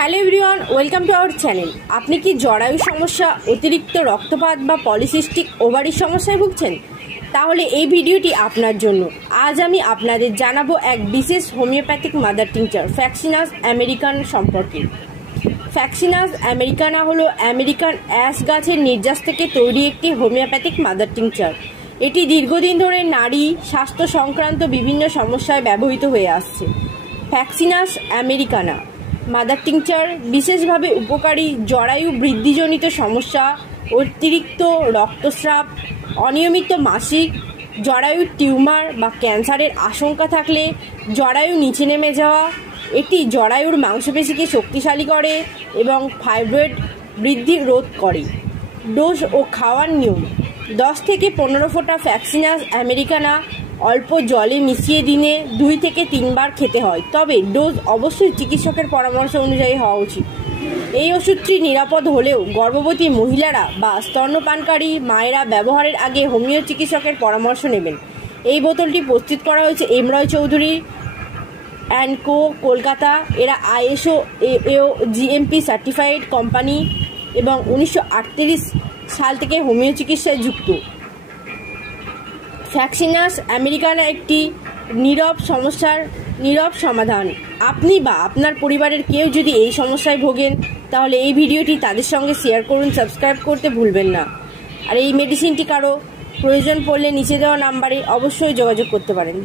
Hello everyone, welcome to our channel. আপনি কি জরায়ু সমস্যা, অতিরিক্ত রক্তপাত বা পলিসিস্টিক ওভারির সমস্যায় ভুগছেন? তাহলে এই ভিডিওটি আপনার জন্য। আজ আমি আপনাদের জানাবো এক বিশেষ হোমিওপ্যাথিক মাদার টিংচার ফ্যাক্সিনাস আমেরিকানা সম্পর্কে। ফ্যাক্সিনাস আমেরিকানা হলো আমেরিকান অ্যাশ গাছের নির্যাস থেকে তৈরি একটি হোমিওপ্যাথিক মাদার টিংচার। এটি দীর্ঘদিন ধরে নারী স্বাস্থ্য সংক্রান্ত বিভিন্ন সমস্যায় ব্যবহৃত হয়ে আসছে। ফ্যাক্সিনাস আমেরিকানা মাদার টিংচার বিশেষভাবে উপকারী জরায়ু বৃদ্ধিজনিত সমস্যা, অতিরিক্ত রক্তস্রাব, অনিয়মিত মাসিক, জরায়ুর টিউমার বা ক্যান্সারের আশঙ্কা থাকলে, জরায়ু নিচে নেমে যাওয়া। এটি জরায়ুর মাংসপেশিকে শক্তিশালী করে এবং ফাইব্রয়েড বৃদ্ধি রোধ করে। ডোজ ও খাওয়ার নিয়ম: 10 থেকে 15 ফোঁটা ফ্যাক্সিনাস আমেরিকানা অল্প জলে মিশিয়ে দিনে 2 থেকে 3 বার খেতে হয়, তবে ডোজ অবশ্যই চিকিৎসকের পরামর্শ অনুযায়ী হওয়া উচিত। এই ওষুধটি নিরাপদ হলেও গর্ভবতী মহিলারা বা স্তন্যপানকারী মায়েরা ব্যবহারের আগে হোমিও চিকিৎসকের পরামর্শ নেবেন। এই বোতলটি প্রস্তুত করা হয়েছে এম রয় চৌধুরী অ্যান্ড কো, কলকাতা। এরা ISO AO GMP certified company এবং 1938 সাল থেকে হোমিও চিকিৎসায় যুক্ত। ফ্যাক্সিনাস আমেরিকানা একটি নীরব সমাধান। আপনি বা আপনার পরিবারের কেউ যদি এই সমস্যায় ভোগেন, তাহলে এই ভিডিওটি তাদের সঙ্গে শেয়ার করুন। সাবস্ক্রাইব করতে ভুলবেন না। আর এই মেডিসিনটি কারো প্রয়োজন পড়লে নিচে দেওয়া নাম্বারে অবশ্যই যোগাযোগ করতে পারেন।